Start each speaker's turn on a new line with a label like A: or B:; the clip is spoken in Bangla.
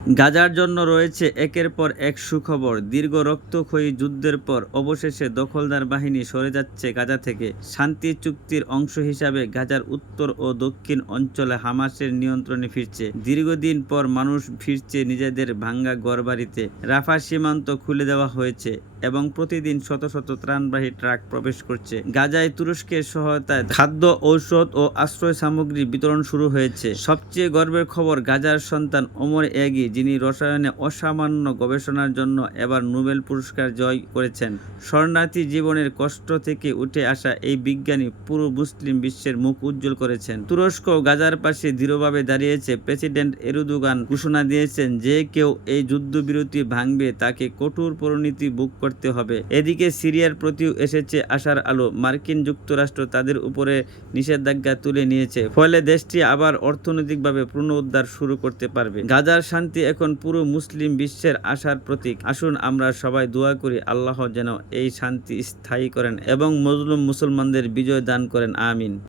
A: গাজার জন্য রয়েছে একের পর এক সুখবর। দীর্ঘ রক্তক্ষয়ী যুদ্ধের পর অবশেষে দখলদার বাহিনী সরে যাচ্ছে গাজা থেকে। শান্তি চুক্তির অংশ হিসাবে গাজার উত্তর ও দক্ষিণ অঞ্চলে হামাসের নিয়ন্ত্রণে ফিরছে। দীর্ঘদিন পর মানুষ ফিরছে নিজেদের ভাঙ্গা ঘরবাড়িতে। রাফা সীমান্ত খুলে দেওয়া হয়েছে। এবং প্রতিদিন শত শত ত্রাণবাহী ট্রাক প্রবেশ করছে। গাজায় তুরস্কের সহায়তায় খাদ্য, ঔষধ ও আশ্রয় সামগ্রী বিতরণ শুরু হয়েছে। সবচেয়ে গর্বের খবর, গাজার সন্তান ওমর এগি, যিনি রসায়নে অসামান্য গবেষণার জন্য এবার নোবেল পুরস্কার জয় করেছেন। শরণার্থী জীবনের কষ্ট থেকে উঠে আসা এই বিজ্ঞানী পুরো মুসলিম বিশ্বের মুখ উজ্জ্বল করেছেন। তুরস্ক গাজার পাশে দৃঢ়ভাবে দাঁড়িয়েছে প্রেসিডেন্ট এরুদুগান। ঘোষণা দিয়েছেন যে কেউ এই যুদ্ধবিরতি ভাঙবে, তাকে কঠোর পরিণতি বুক করতে হবে। এদিকে সিরিয়ার প্রতিও এসেছে আশার আলো। মার্কিন যুক্তরাষ্ট্র তাদের উপরে নিষেধাজ্ঞা তুলে নিয়েছে। ফলে দেশটি আবার অর্থনৈতিকভাবে পুনরুদ্ধার শুরু করতে পারবে। গাজার শান্তি এখন পুরো মুসলিম বিশ্বের আশার প্রতীক। আসুন আমরা সবাই দোয়া করি আল্লাহ যেন এই শান্তি স্থায়ী করেন এবং মজলুম মুসলমানদের বিজয় দান করেন। আমিন।